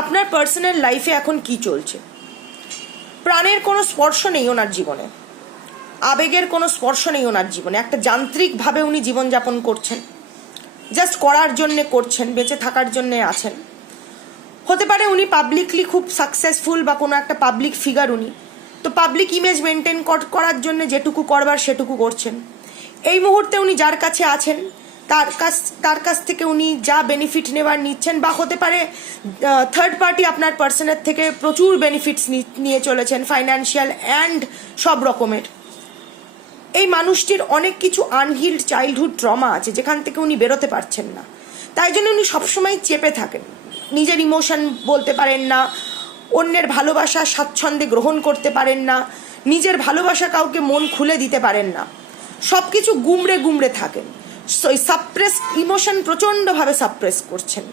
আপনার পার্সোনাল লাইফে এখন কি চলছে? প্রাণের কোনো স্পর্শ নেই ওনার জীবনে, আবেগের কোনো স্পর্শ নেই ওনার জীবনে। একটা যান্ত্রিকভাবে উনি জীবনযাপন করছেন, জাস্ট করার জন্যে করছেন, বেঁচে থাকার জন্যে আছেন। হতে পারে উনি পাবলিকলি খুব সাকসেসফুল বা কোনো একটা পাবলিক ফিগার উনি, তো পাবলিক ইমেজ মেনটেন করার জন্য যেটুকু করবার সেটুকু করছেন। এই মুহূর্তে উনি যার কাছে আছেন তার কাছ থেকে উনি যা বেনিফিট নেবার নিচ্ছেন, বা হতে পারে থার্ড পার্টি আপনার পার্সনের থেকে প্রচুর বেনিফিটস নিয়ে চলেছেন, ফাইন্যান্সিয়াল অ্যান্ড সব রকমের। এই মানুষটির অনেক কিছু আনহিল্ড চাইল্ডহুড ট্রমা আছে যেখান থেকে উনি বেরোতে পারছেন না, তাই জন্য উনি সবসময় চেপে থাকেন। নিজের ইমোশন বলতে পারেন না, অন্যের ভালোবাসা স্বাচ্ছন্দ্যে গ্রহণ করতে পারেন না, নিজের ভালোবাসা কাউকে মন খুলে দিতে পারেন না, সব কিছু গুমড়ে গুমড়ে থাকেন। সাপ্রেস ইমোশন প্রচণ্ডভাবে সাপ্রেস করছেন।